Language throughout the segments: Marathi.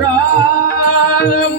राम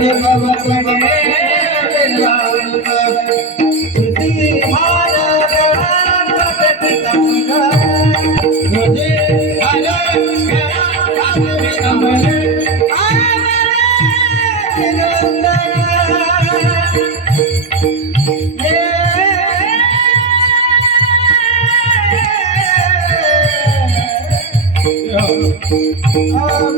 I'm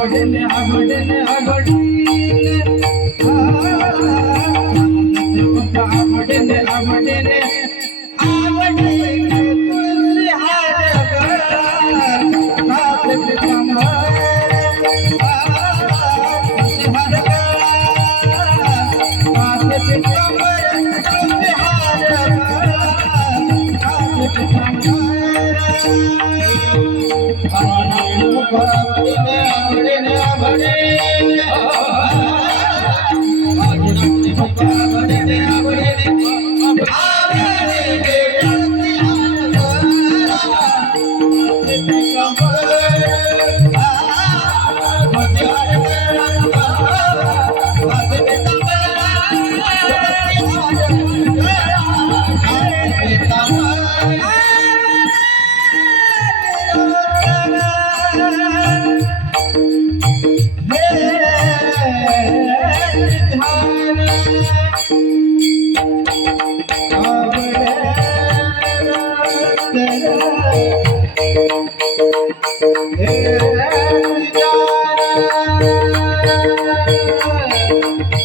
我现在还可以 ભણે ભણે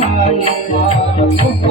माय